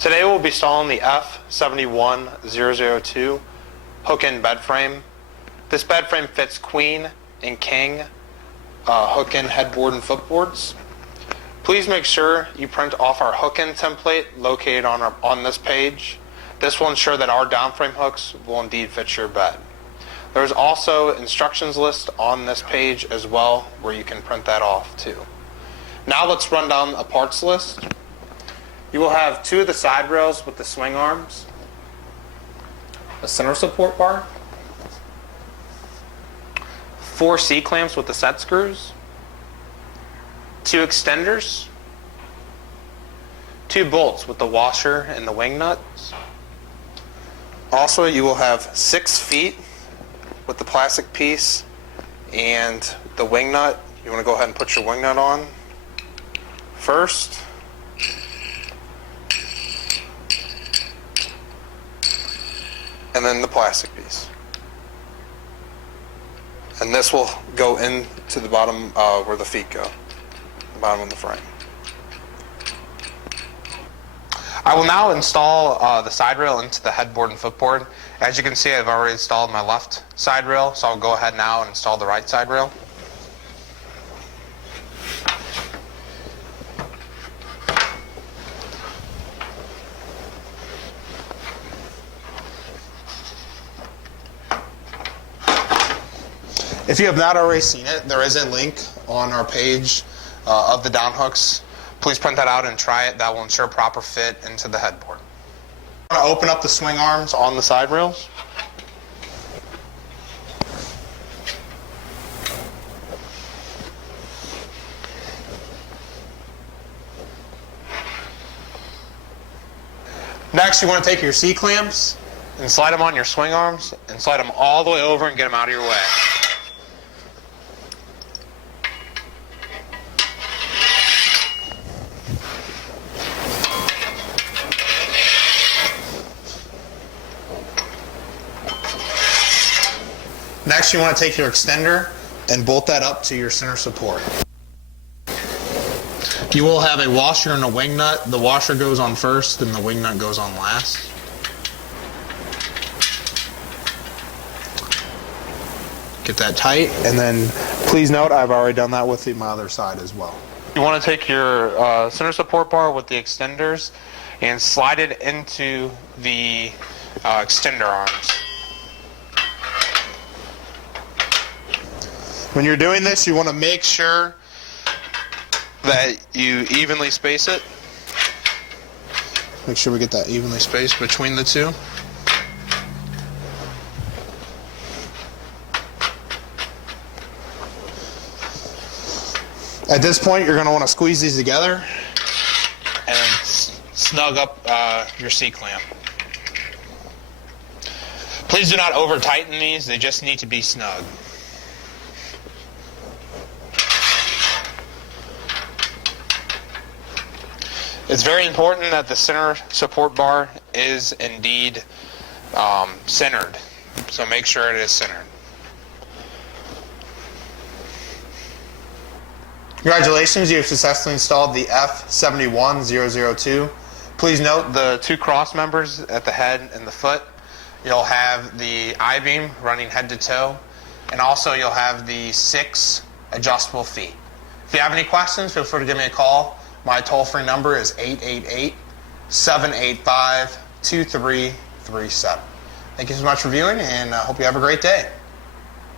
Today we'll be installing the F71002 hook-in bed frame. This bed frame fits queen and king hook-in headboard and footboards. Please make sure you print off our hook-in template located on this page. This will ensure that our downframe hooks will indeed fit your bed. There's also instructions list on this page as well where you can print that off too. Now let's run down a parts list. You will have 2 of the side rails with the swing arms, a center support bar, 4 C-clamps with the set screws, 2 extenders, 2 bolts with the washer and the wing nuts. Also, you will have 6 feet with the plastic piece and the wing nut. You want to go ahead and put your wing nut on first. And then the plastic piece. And this will go into the bottom where the feet go, the bottom of the frame. I will now install the side rail into the headboard and footboard. As you can see, I've already installed my left side rail, so I'll go ahead now and install the right side rail. If you have not already seen it, there is a link on our page of the down hooks. Please print that out and try it. That will ensure proper fit into the headboard. I'm going to open up the swing arms on the side rails. Next, you want to take your C-clamps and slide them on your swing arms and slide them all the way over and get them out of your way. Next, you want to take your extender and bolt that up to your center support. You will have a washer and a wing nut. The washer goes on first and the wing nut goes on last. Get that tight, and then please note I've already done that with my other side as well. You want to take your center support bar with the extenders and slide it into the extender arms. When you're doing this, you want to make sure that you evenly space it. Make sure we get that evenly spaced between the two. At this point, you're going to want to squeeze these together and snug up your C-clamp. Please do not over tighten these, they just need to be snug. It's very important that the center support bar is indeed centered, so make sure it is centered. Congratulations, you have successfully installed the F71002. Please note the 2 cross members at the head and the foot. You'll have the I-beam running head to toe, and also you'll have the 6 adjustable feet. If you have any questions, feel free to give me a call. My toll-free number is 888-785-2337. Thank you so much for viewing, and I hope you have a great day.